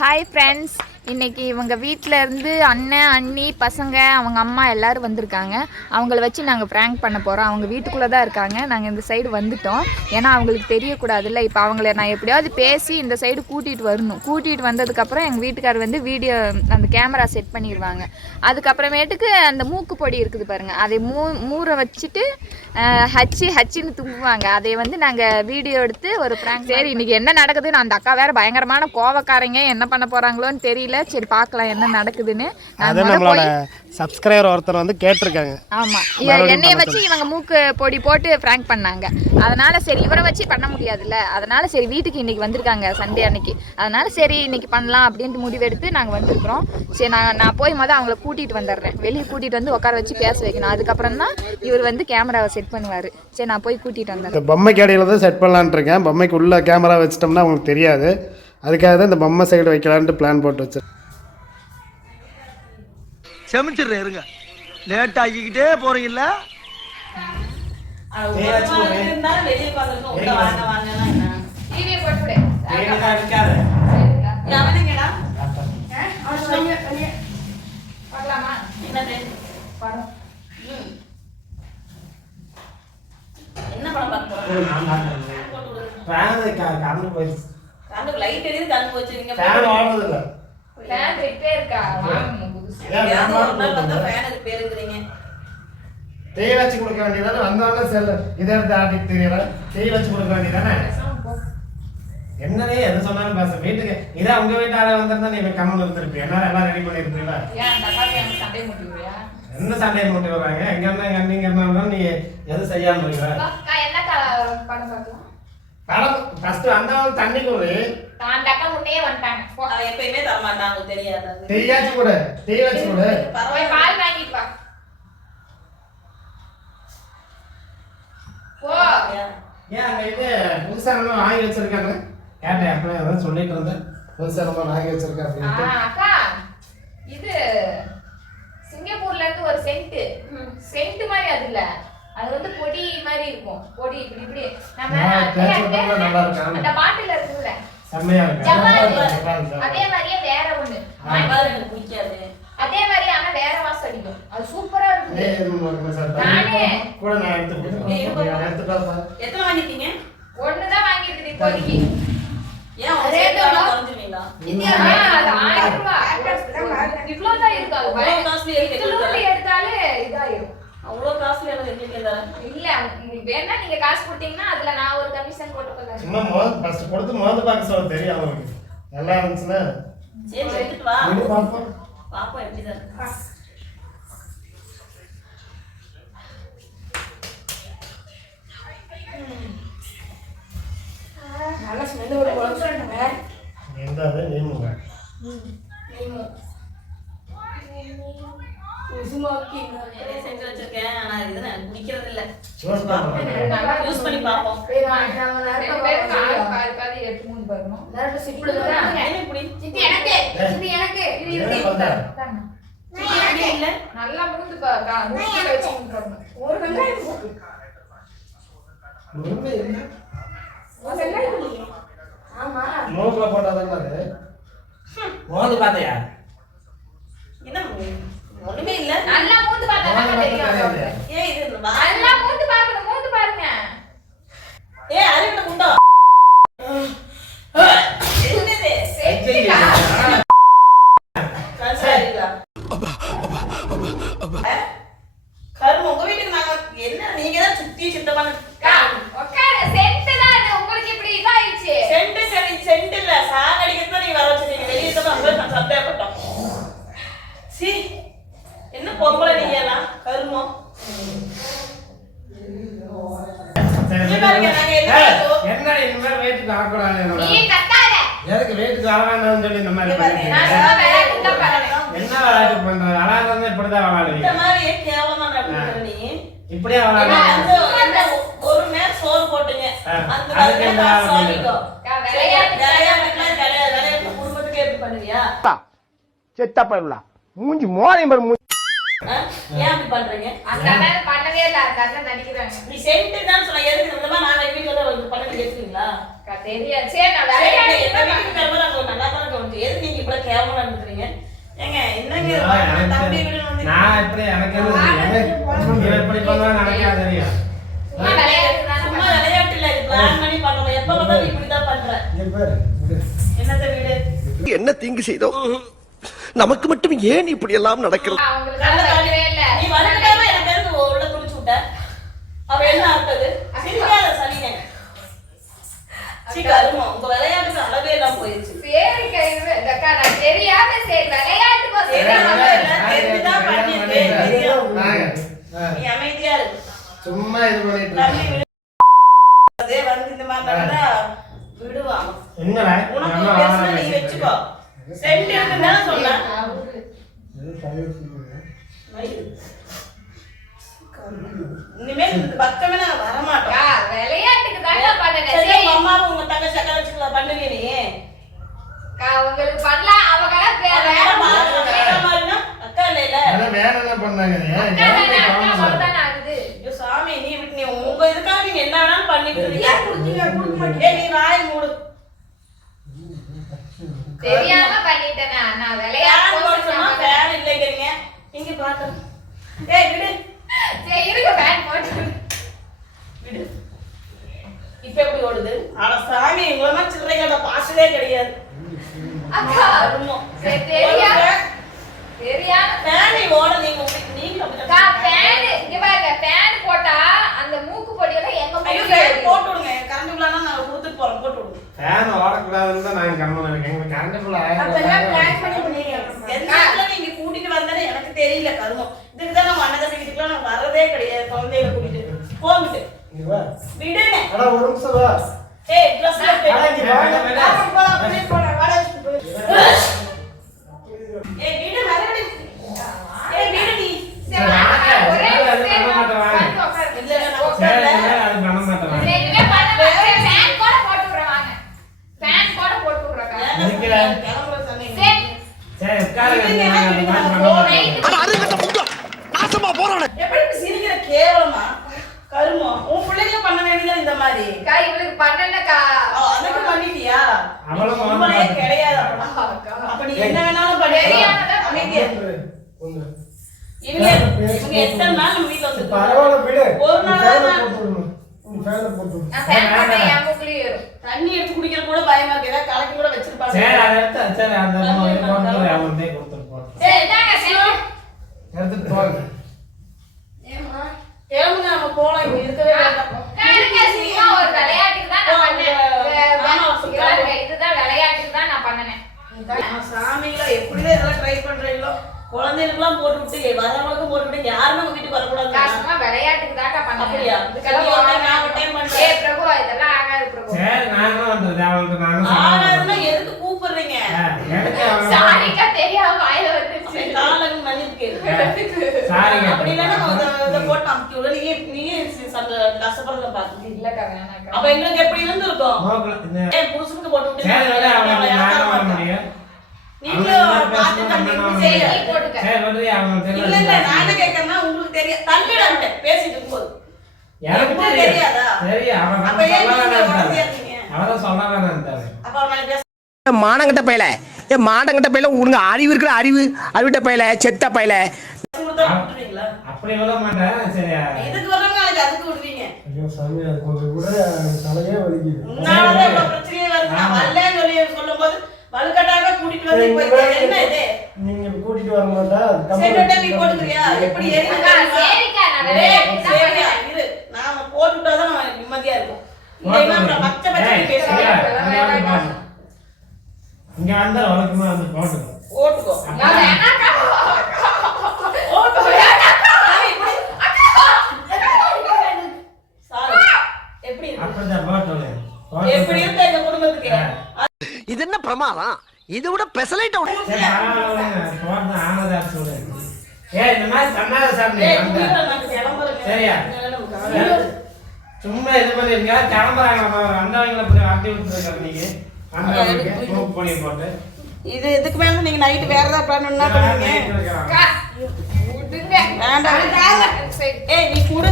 Hi friends, இன்றைக்கி இவங்க வீட்டில் இருந்து அண்ணன் அண்ணி பசங்க அவங்க அம்மா எல்லோரும் வந்திருக்காங்க. அவங்கள வச்சு நாங்கள் ப்ராங்க் பண்ண போகிறோம். அவங்க வீட்டுக்குள்ளே தான் இருக்காங்க. நாங்கள் இந்த சைடு வந்துட்டோம். ஏன்னா அவங்களுக்கு தெரியக்கூடாதுல்ல. இப்போ அவங்கள நான் எப்படியாவது பேசி இந்த சைடு கூட்டிகிட்டு வரணும். கூட்டிகிட்டு வந்ததுக்கப்புறம் எங்கள் வீட்டுக்காரர் வந்து வீடியோ அந்த கேமரா செட் பண்ணிடுவாங்க. அதுக்கப்புறமேட்டுக்கு அந்த மூக்கு பொடி இருக்குது பாருங்கள், அதை மூரை வச்சுட்டு ஹச்சின்னு தும்புவாங்க. அதை வந்து நாங்கள் வீடியோ எடுத்து ஒரு ப்ராங்க். சரி, இன்றைக்கி என்ன நடக்குதுன்னு அந்த அக்கா வேறு பயங்கரமான கோவக்காரங்க, என்ன பண்ண போகிறாங்களோன்னு தெரியல. சரி பார்க்கலாம் என்ன நடக்குதுன்னு. நம்மளோட சப்ஸ்கிரைபர் ஒருத்தர் வந்து கேட்டிருக்காங்க. ஆமாம், எண்ணெயை வச்சு இவங்க மூக்கு பொடி போட்டு ப்ராங்க் பண்ணாங்க. அதனால சரி இவரை வச்சு பண்ண முடியாதுல்ல. அதனால சரி வீட்டுக்கு இன்னைக்கு வந்திருக்காங்க சண்டே அன்னைக்கு. அதனால சரி இன்னைக்கு பண்ணலாம் அப்படின்ட்டு முடிவெடுத்து நாங்கள் வந்திருக்கிறோம். சரி நான் போய் அவங்கள கூட்டிகிட்டு வந்துடுறேன். வெளியே கூட்டிகிட்டு வந்து உட்கார வச்சு பேச வைக்கணும். அதுக்கப்புறம் தான் இவர் வந்து கேமராவை செட் பண்ணுவார். சரி நான் போய் கூட்டிகிட்டு வந்துடுறேன். பொம்மை கேடையில் தான் செட் பண்ணலான்ட்டு இருக்கேன். பொம்மைக்கு உள்ள கேமரா வச்சிட்டோம்னா அவங்களுக்கு தெரியாது. அதுக்காக தான் இந்த பொம்மை சைடு வைக்கலான்ட்டு பிளான் போட்டு வச்சு செமிச்சிடுறேன். இருங்க, லேட் ஆகிக்கிட்டே போறீங்கல்ல. என்ன படம் பார்க்கணும்? லைட் எரியுது, கண்ணு போச்சுங்க. ஃபேன் ஓடுது இல்ல. ஃபேன் ரிப்பேர் இருக்கா? வாங்கணும் புதுசு. ஏன் ஒரு நாள் வந்தா ஃபேன் ரிப்பேர் இருக்குறீங்க. டீ வச்சு கொடுக்க வேண்டியதானே. வந்தானே செல் இத எடுத்து ஆட்டிட்டு தெரியல. டீ வச்சு கொடுக்க வேண்டியதானே. என்னனே எது சொன்னாலும் பேச. வீட்டுக்கு இதா உங்க வீட்டார வந்திருந்தா நீ கம்மன் இருந்திருப்பீங்க. எல்லாம் ரெடி பண்ணி இருப்பீங்களா? ஏன் அந்த அக்காக்கு எனக்கு சண்டை மூட்டிடுறியா? என்ன சண்டை மூட்டி வராங்க? எங்க அண்ணன் நீங்க என்ன நீ எது செய்யாம இருக்கற? அக்கா என்ன படம் பார்க்கலாம்? படம் ஃபர்ஸ்ட் அந்த தண்ணி குடி. அந்த அக்கா முன்னே வந்துட்டாங்க. அவ எப்பவுமே தர மாட்டாங்க, தெரியாது. டீயாச்சு கூட. டீ வச்சு கூட. பரவாயில்லை, பால் வாங்கிட்டு வா. போ. ஏன் அங்க இது புதுசா நம்ம வாங்கி வச்சிருக்காங்க. கேட்டேன் அப்பவே அதான் சொல்லிட்டு இருந்தேன். புதுசா நம்ம வாங்கி வச்சிருக்கா அப்படினு. அக்கா இது சிங்கப்பூர்ல இருந்து ஒரு சென்ட் மாதிரி அது இல்ல. அது வந்து பொடி மாதிரி இருக்கும். பொடி இப்படி இப்படி நம்ம நல்லா இருக்கு. அந்த பாட்டில இருக்குல்ல, செம்மையா இருக்கு. அதே மாதிரியே வேற ஒண்ணு எனக்கு பிடிக்காது. அதே மாதிரி ஆனா வேற வாசம் அடிக்கும். அது சூப்பரா இருக்கு. நானே கூட நான் எடுத்துட்டேன். எத்தனை வாங்கிட்டீங்க? ஒண்ணு தான் வாங்கிட்டு இப்போதைக்கு. ஏன் ரேட் குறைஞ்சிருவீங்களா? அது 1000 ரூபாய். இவ்ளோ தான் இருக்கு. அது பயங்கர காஸ்ட்லி. இவ்ளோ எடுத்தாலே இதாயிரும். அவ்வளோ காஸ்ட்லி எல்லாம் தெரிஞ்சிக்கல. இல்ல உங்களுக்கு வேணா நீங்க காசு கொடுத்தீங்கன்னா அதுல நான் ஒரு கமிஷன் போட்டு போறேன். சும்மா ஃபர்ஸ்ட் கொடுத்து மோத பாக்க சொல்ல தெரியும் அவங்களுக்கு. நல்லா இருந்துச்சுனா சரி எடுத்து வா. இது பாப்போம். பாப்போம் எப்படி தான் இருக்கு. நல்ல ஸ்மெல் ஒரு குழம்புறாங்க. எந்தாவே நீமுங்க. நீமு உசுமாக்கி நான் செஞ்சு வச்சிருக்கேன். ஆனா இது நான் குடிக்கிறது இல்ல. யூஸ் பண்ணி பாப்போம். பாதி எடுத்து மூணு பாருங்க. நேரத்துல சிப்பிடு என்ன இப்படி சித்தி எனக்கு இது இல்ல. நல்லா மூந்து பாக்கா. மூஞ்சில வச்சு மூன்றணும். ஒரு வெங்காயம் போடு. முருங்கை என்ன? ஒரு வெங்காயம் இல்லையே. ஆமா. மோகல போட்டாதான் அது. மோது பாத்தியா? என்ன ஒண்ணுமே இல்ல. நல்லா மூந்து பார்த்தா தான் தெரியும். ஏய் இது நல்லா மூந்து பாருங்க. மூந்து பாருங்க. ஏய் அறிவுட குண்டா. என்னது? செஞ்சியா? கசாரிடா. கர்ம உங்க வீட்டுக்கு நாங்க என்ன நீங்க தான் சுத்தி சுத்தமான உட்கார சென்ட் தான் அது. உங்களுக்கு இப்படி இதாயிடுச்சு. சென்ட் சரி சென்ட் இல்ல. சாகடிக்கு தான் நீ வர வச்சீங்க. வெளிய தான் நம்ம சந்தேகப்பட்டோம். சீ என்ன பொம்பளை நீங்களா கருமம். என்ன இந்த மாதிரி வெயிட்டுக்கு ஆகக்கூடாது. நீ கத்தாத. எதுக்கு வெயிட்டுக்கு ஆகானு சொல்லி இந்த மாதிரி நான் விளையாட்டு பண்றேன். என்ன விளையாட்டு பண்ற? விளையாடுறதே இப்படிதான் விளையாடுவீங்க. இந்த மாதிரி கேவலமா நடந்துக்கிற நீ இப்படியே விளையாடுறீங்க. ஒரு நேரம் சோறு போட்டீங்க. அந்த விளையாட்டு விளையாட்டு குடும்பத்துக்கு எப்படி பண்ணுவியா? செத்த பையலா மூஞ்சி மோரையும் பாரு. ஏன் அப்படி பண்றீங்க? அந்த அண்ணன் பண்ணவே இல்ல, அந்த அண்ணன் நடிக்கிறாங்க. நீ சென்ட் தான் சொல்ல, எதுக்கு இந்த மாதிரி நான் வீட்டுல வந்து பண்ணி கேட்குறீங்களா? தெரியாது. சரி நான் வேலையா என்ன வீட்டுக்கு வரும்போது அவங்க நல்லா தான் கவனிச்சு, எதுக்கு நீங்க இப்படி கேவலமா இருந்துக்கிறீங்க? ஏங்க என்னங்க தம்பி வீடு வந்து நான் எப்படி எனக்கு என்ன தெரியும்? இவன் எப்படி பண்ணுவான்னு எனக்கே தெரியும். சும்மா விளையாட்டு தானே சும்மா விளையாட்டு இல்ல, இது பிளான் பண்ணி பண்ணணும். எப்ப பார்த்தாலும் இப்படிதான் பண்ற. என்னத்த வீடு? என்ன தீங்கு செய்தோம் நமக்கு மட்டும் ஏன் இப்படி எல்லாம் நடக்கிறது? அவங்களுக்கு சொல்லவே இல்ல. நீ வந்துட்டாவே எனக்கு எதுக்கு உள்ள குளிச்சு விட்ட? அவ என்ன ஆகுது? சிரிக்காத சனிங்க. சீக்கிரமா உங்க விளையாட்டுக்கு அளவே எல்லாம் போயிடுச்சு. சரி கைது அக்கா, நான் தெரியாம சரி விளையாட்டு தெரிஞ்சுதான் பண்ணிருக்கேன். நீ அமைதியா இரு. சும்மா இது பண்ணிட்டு தம்பி இருக்க. விடு. அதே வந்து இந்த மாதிரி நடந்தா விடுவான். என்னடா உனக்கு பேசுனா நீ வச்சுக்கோ. சென்ட் இருக்குன்னு சொன்னேன். இனிமேல் இந்த பக்கமே நாங்க வரமாட்டோம். விளையாட்டுக்கு தாங்க பண்ணுங்க. சரி சரி உங்க அம்மாவும் உங்க தங்கச்சி அக்கா வச்சுக்கலாம் பண்ணுவீ நீ. அவங்களுக்கு பண்ணலாம். அவங்களாம் அக்கா மாதிரினா அக்கா இல்லைல. அதான் வேற என்ன பண்ணாங்க? ஆகுது. ஐயோ சாமி, நீ உங்க இதுக்காக நீங்க என்ன வேணாலும் பண்ணிட்டு இருக்கீங்க. ஏய் நீ வாய் மூடு. தெரியாம பண்ணிட்டேன் நான் விளையாட்டு ஃபேன் இல்லைங்கிறீங்க. இங்க பாத்து. ஏய் விடு. சரி இருங்க, ஃபேன் போட்டு விடு. இப்ப எப்படி ஓடுது? ஆனா சாமி உங்கள மாதிரி சில்லறைகள பாசவே கிடையாது. அக்கா சரி தெரியாம ஃபேன் ஓட நீங்க அக்கா ஃபேன் இங்க பாருங்க, ஃபேன் போட்டா அந்த மூக்கு பொடியெல்லாம் எங்க ஐயோ மூக்குல ஃபேன் போட்டு விடுங்க. கரண்ட் பில்லானா நான் கொடுத்துட்டு போறேன், போட்டு விடுங்க. ஃபேன் ஓடக்கூடாதுன்னு தான் நான் கம்மன் இருக்கேன். எங்களுக்கு கரண்ட் ஃபுல்லா எந்த நீங்க கூட்டிட்டு வந்தேன்னு எனக்கு தெரியல கருமம். இதுக்கு தான் நம்ம அண்ணன் தம்பி வீட்டுக்குலாம் நான் வரதே கிடையாது. குழந்தைகளை கூட்டிட்டு போங்கிட்டு விடுங்க. அட ஒரு நிமிஷம் வா. ஏய் ட்ரெஸ்ல ஏய் விடு மறுபடி. ஏய் விடு நீ. சரி ஒரே இல்ல நான் சரி அது பண்ண மாட்டேன். இனிமே பண்ண ஃபேன் கூட போட்டு விடுறேன். வாங்க ஃபேன் கூட போட்டு விடுறேன். கிளம்புற சொன்னீங்க. சரி சரி உட்காருங்க. நாசமா போறானே. எப்படி இப்படி சிரிக்கிற கேவலமா? கருமம். உன் பிள்ளைங்க பண்ண வேண்டியது இந்த மாதிரி. அக்கா இவளுக்கு பண்ணனக்கா. அதுக்கு பண்ணிட்டியா? அவளும் உண்மையே கிடையாது அப்ப. அப்ப நீ என்ன வேணாலும் பண்ணியா? அமைதியா. இவங்க எத்தனை நாள் நம்ம வீட்டுல வந்து பரவாயில்ல விடு. ஒரு நாள் தான் நான் ஃபேன் போட்டா என் மூக்குலயே ஏறும். தண்ணி எடுத்து குடிக்கிற கூட பயமா இருக்கு. ஏதாவது கலக்கி கூட வச்சிருப்பாங்க. சரி அதை எடுத்து சரி அந்த போட்டு அவன்டே கொடுத்துட்டு போறேன். சரி இந்தாங்க சென்ட். எடுத்துட்டு போங்க. கிளம்புங்க நம்ம போலாம். இங்க இருக்கவே வேண்டாம். நானுங்க சும்மா ஒரு விளையாட்டுக்கு தான் நான் பண்ணேன். இதுதான் விளையாட்டுக்கு தான் நான் பண்ணனேன். சாமிங்களா எப்படிதான் இதெல்லாம் ட்ரை பண்றீங்களோ? குழந்தைகளுக்குலாம் போட்டு விட்டு வரவங்களுக்கும் போட்டு விட்டு யாருமே உங்க வீட்டுக்கு வரக்கூடாது. சும்மா விளையாட்டுக்கு தான் பண்ணேன். அப்படியா? நான் ஒரு டைம் பண்றேன். ஏய் பிரபு இதெல்லாம் ஆகாது பிரபு. சரி நானும் வந்தது அவளுக்கு நானும் ஆனாதுன்னா எதுக்கு கூப்பிடுறீங்க? எனக்கு சாரிக்கா தெரியாம வாயில வந்துருச்சு. காலங்க மன்னிப்பு கேளு. சாரிங்க. அப்படி இல்லைன்னா இதை போட்டு அமுக்கி விடு. நீயே கஷ்டப்படுறத பாத்து. இல்லக்கா வேணாக்கா. அப்ப எங்களுக்கு எப்படி இருந்திருக்கும்? ஏன் புருஷனுக்கு போட்டு விட்டு சரி வர அவளுக்கு நானும் வர முடியும். நீங்களும் பார்த்து தம்பி சரி நீ போட்டுக்க. சரி வந்து அவங்க இல்ல இல்ல நான் என்ன கேட்கறேன்னா உங்களுக்கு தெரியாது. தள்ளிடான்ட்டு பேசிட்டு இருக்கும்போது எனக்கு உங்களுக்கு தெரியாதா? சரி அவன் அப்ப ஏன் சொல்ல நீங்க வேணாம். உடனே இருக்கீங்க? அவதான் சொல்ல வேணாம். அப்ப அவனால பேச மானங்கிட்ட பையல மானங்கிட்ட பையல உனக்கு அறிவு இருக்கிற அறிவிட்ட பையல செத்த பையல கொடுத்தா விட்டுருவீங்களா? அப்படி விட மாட்டேன். சரி இதுக்கு வரவங்க நாளைக்கு அதுக்கு விடுவீங்க. ஐயோ சாமி அது கொஞ்சம் கூட தலையே வலிக்குது. உன்னாலதான் இவ்வளவு பிரச்சனையே வருது. நான் வரலன்னு சொல்லி சொல்லும்போது வலுக்கட்டாக கூட்டிட்டு வந்து போய் என்ன இது? நீங்க கூட்டிட்டு வர மாட்டா சென்டோட்ட நீ போட்டுக்கிறியா? எப்படி அக்கா சரிக்கா நான் விளையாட்டுக்கு தான் சரியா பண்ணேன். இரு. நாம போட்டுட்டாதான் நம்ம நிம்மதியா இருக்கும். இல்லைன்னா அப்புறம் பச்சை பச்சை பேசுறீங்க. இங்க வந்தா வழக்கமா வந்து போட்டுக்கோ. ஓட்டுக்கோ. நான் வேணாக்கா. ஓட்டுக்கோ. சாரி. எப்படி இருக்கு? அப்பதான் போட்டோம். எப்படி இருக்கு எங்க குடும்பத்துக்கு? இது என்ன பிரமாதம்? இதை விட பெசலைட் சரி பரவாயில்ல போட்டு ஆனதா சொல்லு. ஏய் இந்த மாதிரி பண்ணாத சாமி. ஏய் குடிக்கிற நான் கிளம்புறேன். சரியா? சும்மா இது பண்ணிருங்க. கிளம்புறாங்க வந்தவங்களை இப்படி அட்டி விட்டுருக்காரு நீங்க. வந்தவங்களுக்கு ப்ரூஃப் பண்ணி போட்டு இது இதுக்கு மேல நீங்க நைட் வேற ஏதாவது பிளான் பண்ணா பண்ணுவீங்க. அக்கா விடுங்க. வேண்டாம். சரி, ஏய் நீ குடு.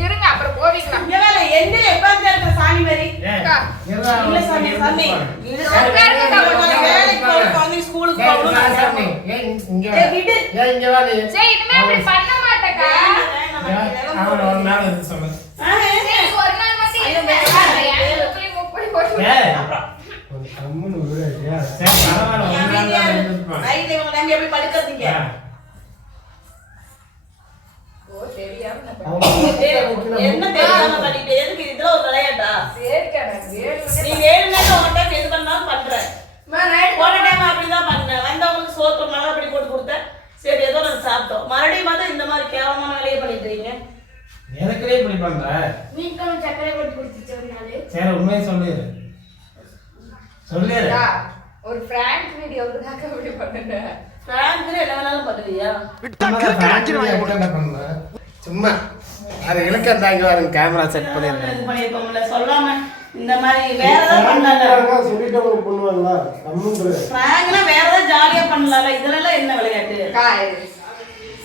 இருங்க அப்புறம் போவீங்களா? இங்க வேற எந்திரி உட்கார்ந்து இருக்க சாமி மாதிரி. அக்கா, இல்ல சாமி சாமி. இது வேலைக்கு போற குழந்தை ஸ்கூலுக்கு போகணும். ஏய் விடு. சரி, இனிமே அப்படி பண்ண மாட்டேக்கா. அவன் ஒரு நாள் வந்து சொல்லு. சரி, ஒரு நாள் மட்டும் இருங்க. என் மூக்குலயும் மூக்குப்படி போட்டு கொஞ்சம் கம்முன்னு விடுறியா? சரி, பரவாயில்ல, ஒரு நாள் தான் இருந்துட்டு நைட்ல இவங்க நம்பி எப்படி படுக்கிறதுங்க? ஓ, தெரியாம நான் என்ன தெரியாம பண்ணிட்டு எதுக்கு இதெல்லாம் ஒரு விளையாட்டா? சரிக்கா, நான் வேணும்னே நீ வேணும்னா ஒரு டைம் எது பண்ணாலும் பண்ற. போன டைம் அப்படிதான் பண்ணேன். வந்தவங்களுக்கு சோறு நல்லா அப்படி போட்டு கொடுத்தேன். சரி ஏதோ நான் சாப்பிட்டோம். மறுபடியும் பார்த்தா இந்த மாதிரி கேவலமான வேலையை பண்ணிட்டு இருக்கீங்க. எனக்குனே இப்படி பண்ற சரி உண்மையை சொல்லிடு சொல்லிடு அக்கா, ஒரு பிராங்க் வீடியோவுக்காக இப்படி பண்ணுங்க. பிராங்க்னு என்ன வேணாலும் பண்ணுவியா? சும்மா அது இலக்கந்தாங்க பாருங்க கேமரா செட் பண்ணிருக்கேன் இது பண்ணிருக்கோம்ல சொல்லாம இந்த மாதிரி வேற ஏதாவது பண்ணல. சொல்லிட்டு அவங்க பண்ணுவாங்களா? கம்முன்னு பிராங்க்னா வேற ஏதாவது ஜாலியா பண்ணலாம்ல. இதெல்லாம் என்ன விளையாட்டு? அக்கா,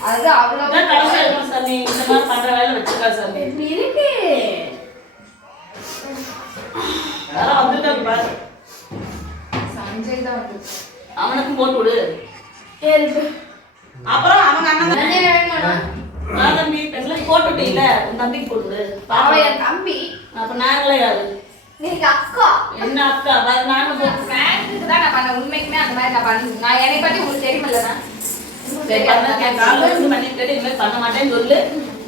அது அவ்வளவு இதான் கடைசியா இருக்கும் சாமி. இந்த மாதிரி பண்ற வேலை வச்சுக்கா சாமி. இருக்கு யாரும் வந்துட்டாங்க பாரு. சஞ்சய் தான் வந்து அவனுக்கும் போட்டு விடு. அப்புறம் அவங்க அண்ணன் நான் தம்பி எல்லாம் போட்டு விட்டீங்கள, உன் தம்பிக்கு போட்டு விடு. அவன் என் தம்பி. அப்ப நாங்களே யாரு? நீங்க அக்கா. என்ன அக்கா? நாங்க போட்டு பிராங்க்குக்கு தான் நான் பண்ணேன். உண்மைக்குமே அந்த மாதிரி நான் பண்ணேன். நான் என்னை பத்தி உங்களுக்கு தெரியுமில்லண்ணா? சரி பண்ண காலைல இருந்து பண்ணிட்டு இனிமேல் பண்ண மாட்டேன்னு சொல்லு.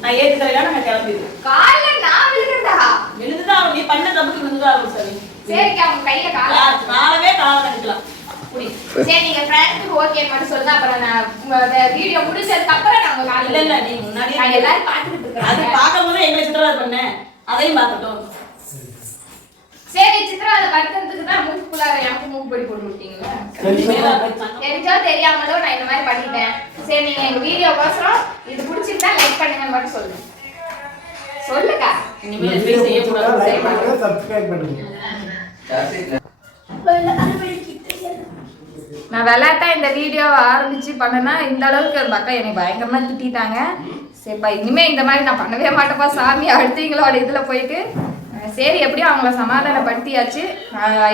நான் ஏத்துக்கிறேன். நான் கிளம்பிடுவேன். காலைல நான் விழுந்தா? விழுந்துதான் ஆகும். நீ பண்ண தப்புக்கு விழுந்துதான் ஆகும் சாமி. சரிக்கா, உங்க கையில கால நாளவே காலம் கணிக்கலாம். புடி. சரி, நீங்க பிராங்க்கு ஓகேன்னு மட்டும் சொல்லுங்க. அப்புறம் நான் உங்க வீடியோ முடிச்சதுக்கு அப்புறம் நான் உங்க இல்ல இல்ல நீ முன்னாடியே நான் எல்லாரும் பார்த்துட்டு அது இருக்கேன். பார்க்கும்போது எங்களை சித்திரவதை பண்ணேன். அதையும் பார்க்கட்டும். சரி, சித்ரா அதை படுத்துறதுக்கு தான் மூக்குள்ளார எனக்கு மூக்கு படி போட்டு விட்டீங்களா? தெரிஞ்சோ தெரியாமலோ நான் இந்த மாதிரி பண்ணிட்டேன். சரி, நீங்க எங்க வீடியோ கோசரம் இது பிடிச்சிருந்தா லைக் பண்ணுங்கன்னு மட்டும் சொல்லுங்க. சொல்லுக்கா. இனிமேல் எதுவும் செய்யக்கூடாது. லைக் பண்ணுங்க, சப்ஸ்கிரைப் பண்ணுங்க. நான் விளையாட்டா இந்த வீடியோவை ஆரம்பிச்சு பண்ணேன்னா இந்த அளவுக்கு அந்த அக்கா என்னை பயங்கரமா திட்டாங்க. சரிப்பா, இனிமே இந்த மாதிரி நான் பண்ணவே மாட்டேப்பா சாமி அடுத்தவங்களோட இதுல போயிட்டு சரி எப்படியும் அவங்கள சமாதானப்படுத்தியாச்சு.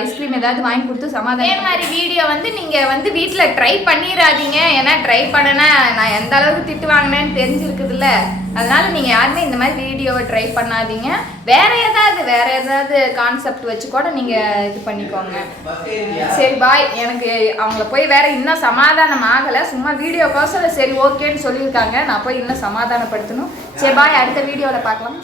ஐஸ்கிரீம் ஏதாவது வாங்கி கொடுத்து சமாதானம். இதே மாதிரி வீடியோ வந்து நீங்கள் வந்து வீட்டில் ட்ரை பண்ணிடாதீங்க. ஏன்னா ட்ரை பண்ணனா நான் எந்த அளவுக்கு திட்டு வாங்கினேன்னு தெரிஞ்சிருக்குதுல்ல. அதனால நீங்கள் யாருமே இந்த மாதிரி வீடியோவை ட்ரை பண்ணாதீங்க. வேற ஏதாவது கான்செப்ட் வச்சு கூட நீங்கள் இது பண்ணிக்கோங்க. சரி பாய். எனக்கு அவங்கள போய் வேற இன்னும் சமாதானம் ஆகலை. சும்மா வீடியோக்கோசரம் சரி ஓகேன்னு சொல்லியிருக்காங்க. நான் போய் இன்னும் சமாதானப்படுத்தணும். சரி பாய், அடுத்த வீடியோவில் பார்க்கலாம்.